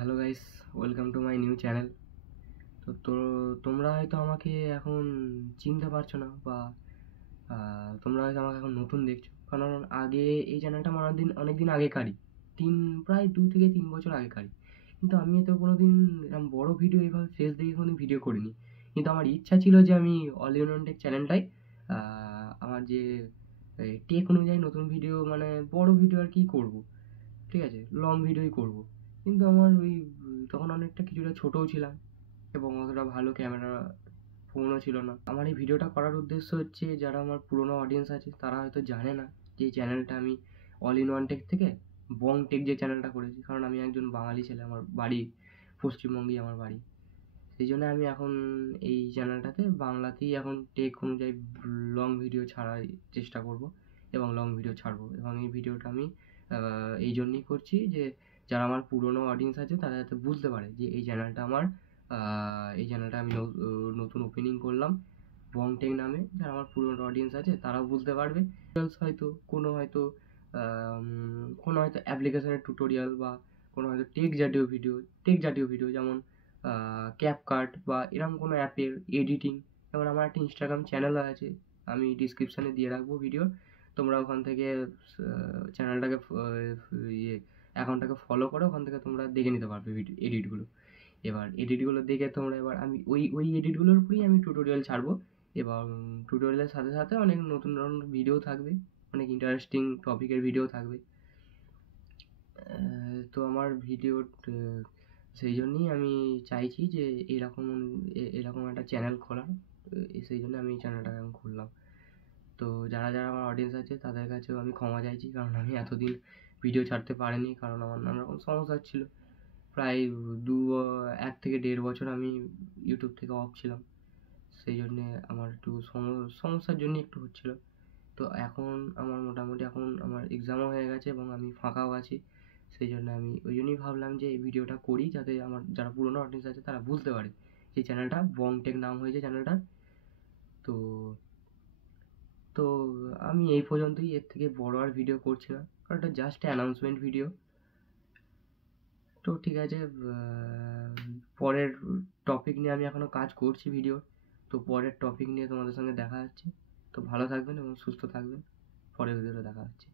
Hello guys, welcome to my new channel. তো তোমরা হয়তো আমাকে এখন চিনতে পারছো না, বা তোমরা হয়তো আমাকে এখন নতুন দেখছো, কারণ আগে এই চ্যানেলটা আমার অনেক দিন আগেকারই, প্রায় 2 থেকে 3 বছর আগেকারই। কিন্তু আমি তো কোনোদিন এরকম বড় ভিডিও এইভাবে ফেস দেখে কোনো ভিডিও করিনি। কিন্তু আমার ইচ্ছা ছিল যে আমি অল ইন ওয়ান টেক চ্যানেলটাই আমার যে টেক অনুযায়ী নতুন ভিডিও, মানে বড় ভিডিও আর কি করব, ঠিক আছে, লং ভিডিওই করব। কিন্তু আমার ওই তখন অনেকটা কিছুটা ছোটও ছিলাম এবং অতটা ভালো ক্যামেরা ফোনও ছিল না। আমার এই ভিডিওটা করার উদ্দেশ্য হচ্ছে, যারা আমার পুরনো অডিয়েন্স আছে তারা হয়তো জানে না যে এই চ্যানেলটা আমি অল ইন ওয়ান টেক থেকে বং টেক যে চ্যানেলটা করেছি। কারণ আমি একজন বাঙালি ছেলে, আমার বাড়ি পশ্চিমবঙ্গেই আমার বাড়ি। সেই জন্য আমি এখন এই চ্যানেলটাতে বাংলাতেই এখন টেক অনুযায়ী লং ভিডিও ছাড়ার চেষ্টা করব এবং লং ভিডিও ছাড়বো। এবং এই ভিডিওটা আমি এই জন্যই করছি যে যারা আমার পুরনো অডিয়েন্স আছে তারা যাতে বুঝতে পারে যে এই চ্যানেলটা আমার, এই চ্যানেলটা আমি নতুন ওপেনিং করলাম বংটেক নামে। যারা আমার পুরনো অডিয়েন্স আছে তারাও বুঝতে পারবে। হয়তো কোনো হয়তো অ্যাপ্লিকেশনের টিউটোরিয়াল, বা কোনো হয়তো টেক জাতীয় ভিডিও যেমন ক্যাপকাট বা এরকম কোনো অ্যাপের এডিটিং। যেমন আমার একটা ইনস্টাগ্রাম চ্যানেলও আছে, আমি ডিসক্রিপশানে দিয়ে রাখবো ভিডিও। তোমরা ওখান থেকে চ্যানেলটাকে অ্যাকাউন্টটাকে ফলো করে ওখান থেকে তোমরা দেখে নিতে পারবে ভিডিও এডিটগুলো। এবার এডিটগুলো দেখে তোমরা, এবার আমি ওই এডিটগুলোর উপরেই আমি টিউটোরিয়াল ছাড়বো। এবং টিউটোরিয়ালের সাথে সাথে অনেক নতুন ধরনের ভিডিও থাকবে, অনেক ইন্টারেস্টিং টপিকের ভিডিও থাকবে। তো আমার ভিডিও সেই জন্যই আমি চাইছি যে এরকম একটা চ্যানেল খোলার। সেই জন্য আমি এই চ্যানেলটা এখন খুললাম। তো যারা আমার অডিয়েন্স আছে তাদের কাছেও আমি ক্ষমা চাইছি, কারণ আমি এতদিন ভিডিও ছাড়তে পারিনি, কারণ আমার নানা রকম সমস্যা ছিল। প্রায় 1 থেকে 1.5 বছর আমি ইউটিউব থেকে অফ ছিলাম। সেই জন্যে আমার একটু সমস্যার জন্য একটু হচ্ছিল। তো এখন আমার মোটামুটি এখন আমার এক্সামও হয়ে গেছে এবং আমি ফাঁকাও আছি। সেই জন্য আমি ওই জন্যই ভাবলাম যে এই ভিডিওটা করি, যাতে আমার যারা পুরনো অডিয়েন্স আছে তারা বুঝতে পারে যে চ্যানেলটা বংটেক নাম হয়েছে চ্যানেলটার। তো তো আমি এই পর্যন্তই, এর থেকে বড় আর ভিডিও করছি না, কারণ এটা জাস্ট অ্যানাউন্সমেন্ট ভিডিও। তো ঠিক আছে, পরের টপিক নিয়ে আমি এখনও কাজ করছি ভিডিও। তো পরের টপিক নিয়ে তোমাদের সঙ্গে দেখা হচ্ছে। তো ভালো থাকবেন এবং সুস্থ থাকবেন। পরের ভিডিওতে দেখা হচ্ছে।